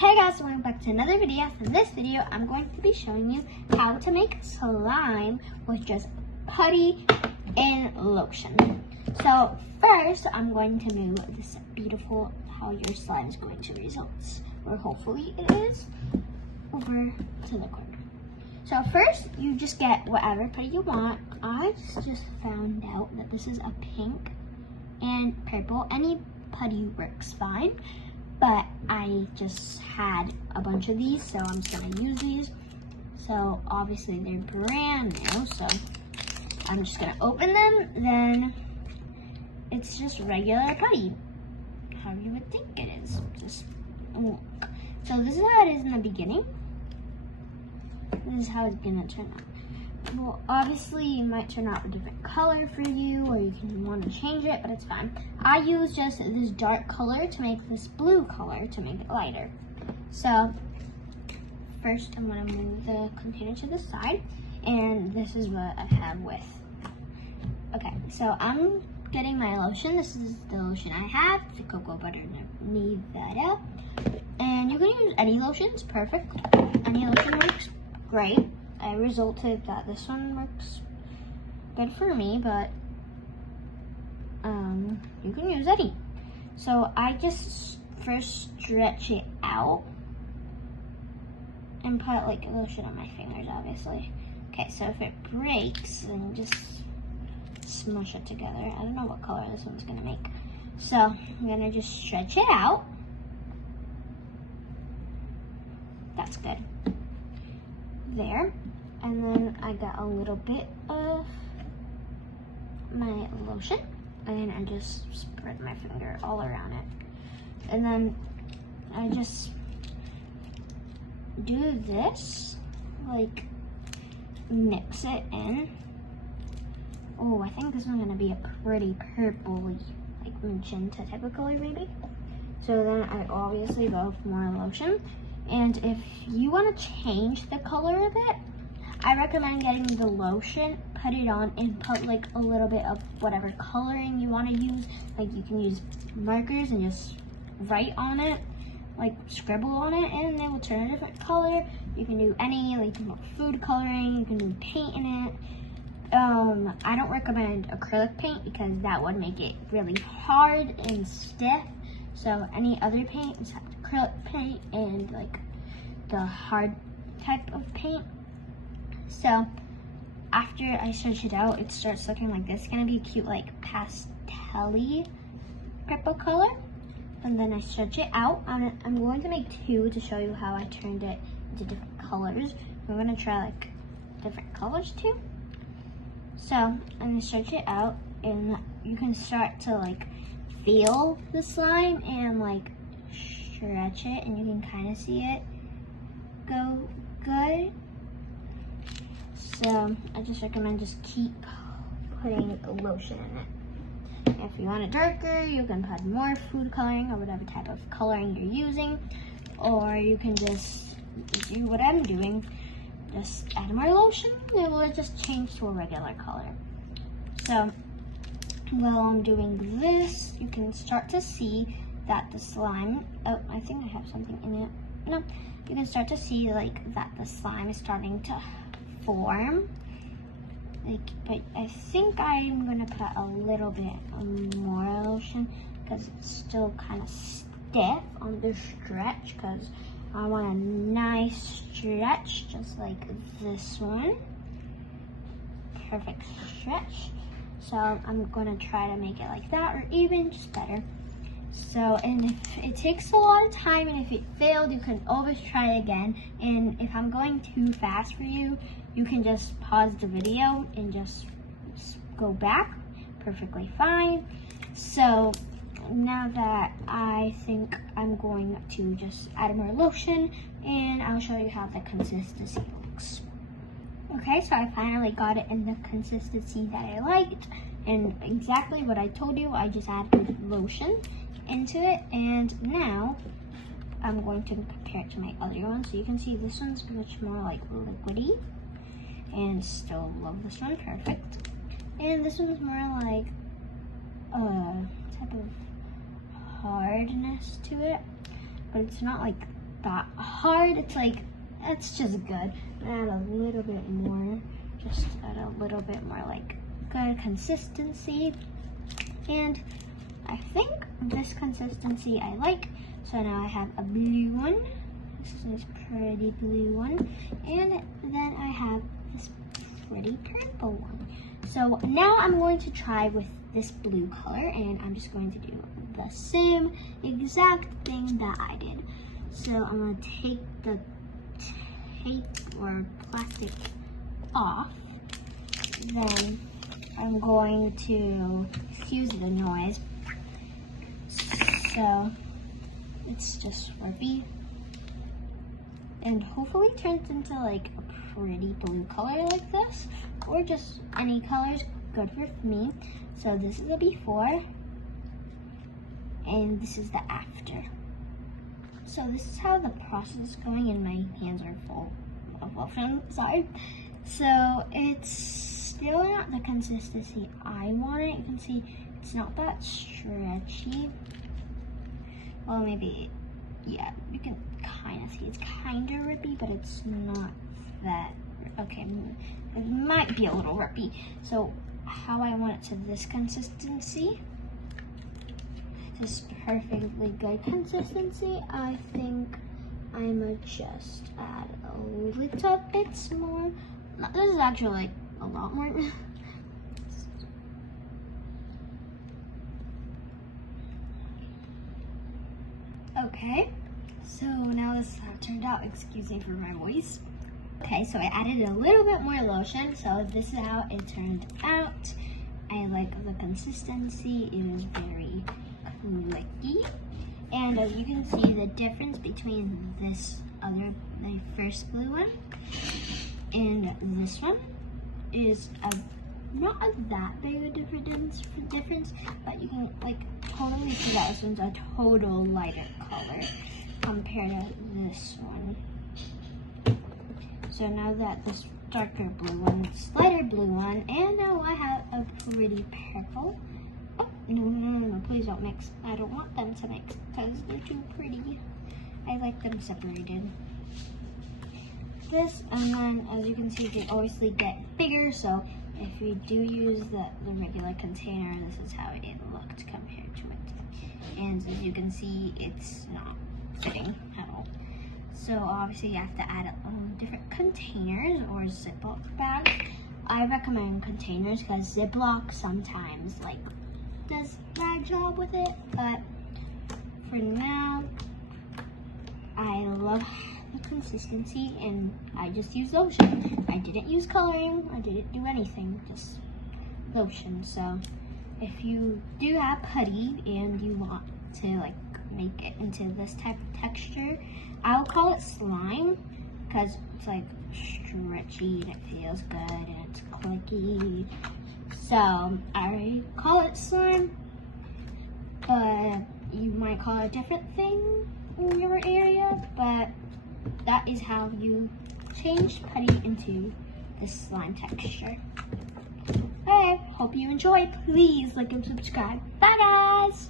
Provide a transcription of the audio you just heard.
Hey guys, welcome back to another video. So in this video, I'm going to be showing you how to make slime with just putty and lotion. So first, I'm going to move this beautiful, how your slime is going to result, or hopefully it is, over to the corner. So first, you just get whatever putty you want. I just found out that this is a pink and purple. Any putty works fine. But I just had a bunch of these, so I'm just gonna use these. So obviously they're brand new, so I'm just gonna open them. Then it's just regular putty, how you would think it is. Just look. So this is how it is in the beginning. This is how it's gonna turn out. Well, obviously it might turn out a different color for you, or you can want to change it, but it's fine. I use just this dark color to make this blue color to make it lighter. So first I'm going to move the container to the side, and this is what I have with. Okay, so I'm getting my lotion. This is the lotion I have, the cocoa butter Nevada. And you can use any lotion, it's perfect. Any lotion works great. I resulted that this one works good for me, but you can use any. So I just first stretch it out and put like lotion on my fingers, obviously. Okay, so if it breaks, then just smush it together. I don't know what color this one's gonna make. So I'm gonna just stretch it out. That's good. There. And then I got a little bit of my lotion, and I just spread my finger all around it. And then I just do this, like mix it in. Oh, I think this one's gonna be a pretty purpley, like magenta type of color maybe. So then I obviously go for more lotion. And if you wanna change the color of it, I recommend getting the lotion, put it on, and put like a little bit of whatever coloring you want to use. Like you can use markers and just write on it, like scribble on it, and it will turn a different color. You can do any, like you can put food coloring, you can do paint in it. I don't recommend acrylic paint because that would make it really hard and stiff. So any other paint, except acrylic paint and like the hard type of paint. So after I stretch it out, it starts looking like this. It's gonna be a cute, like pastel-y purple color. And then I stretch it out. I'm going to make two to show you how I turned it into different colors. I'm gonna try like different colors too. So I'm gonna stretch it out, and you can start to like feel the slime and like stretch it, and you can kind of see it go good. So I just recommend just keep putting lotion in it. If you want it darker, you can put more food coloring or whatever type of coloring you're using, or you can just do what I'm doing, just add more lotion, and it will just change to a regular color. So while I'm doing this, you can start to see that the slime, oh, I think I have something in it. No, you can start to see like that the slime is starting to form, like, but I think I'm gonna put a little bit more lotion because it's still kind of stiff on the stretch, because I want a nice stretch just like this one. Perfect stretch. So I'm gonna try to make it like that, or even just better. So, and if it takes a lot of time and if it failed, you can always try again. And if I'm going too fast for you, you can just pause the video and just go back. Perfectly fine. So now that I think I'm going to just add more lotion, and I'll show you how the consistency looks. Okay, so I finally got it in the consistency that I liked, and exactly what I told you. I just added lotion into it, and now I'm going to compare it to my other one. So you can see this one's much more like liquidy, and still love this one, perfect. And this one's more like type of hardness to it, but it's not like that hard. It's just good. Add a little bit more, just add a little bit more like good consistency. And I think this consistency I like. So now I have a blue one. This is a pretty blue one. And then I have this pretty purple one. So now I'm going to try with this blue color, and I'm just going to do the same exact thing that I did. So I'm going to take the tape or plastic off. Then I'm going to excuse the noise. So it's just Sharpie, and hopefully turns into like a pretty blue color like this, or just any colors good for me. So this is the before, and this is the after. So this is how the process is going, and my hands are full of lotion, sorry. So it's still not the consistency I want it. You can see it's not that stretchy. Well, maybe, yeah, you can kind of see it's kind of rippy, but it's not that, okay, it might be a little rippy. So how I want it to this consistency, this perfectly good consistency, I think I'm gonna just add a little bit more. This is actually like a lot more. Okay, so now this is how it turned out. Excuse me for my voice. Okay, so I added a little bit more lotion, so this is how it turned out. I like the consistency. It is very clicky. And as you can see, the difference between my first blue one and this one is not that big a difference, but you can like totally see that this one's a total lighter color compared to this one. So now that this darker blue one, this lighter blue one, and now I have a pretty purple. Oh, no, please don't mix. I don't want them to mix because they're too pretty. I like them separated. This, and then as you can see, they obviously get bigger, so if you do use the regular container, this is how it looked compared to it. And as you can see, it's not fitting at all. So obviously you have to add different containers or Ziploc bags. I recommend containers because Ziploc sometimes like does a bad job with it, but for now, I love the consistency and I just use lotion. I didn't use coloring, I didn't do anything, just lotion. So if you do have putty and you want to like make it into this type of texture, I'll call it slime because it's like stretchy and it feels good and it's clicky. So I call it slime, but you might call it a different thing in your area, but that is how you change putty into this slime texture. Alright, hope you enjoyed. Please like and subscribe. Bye guys!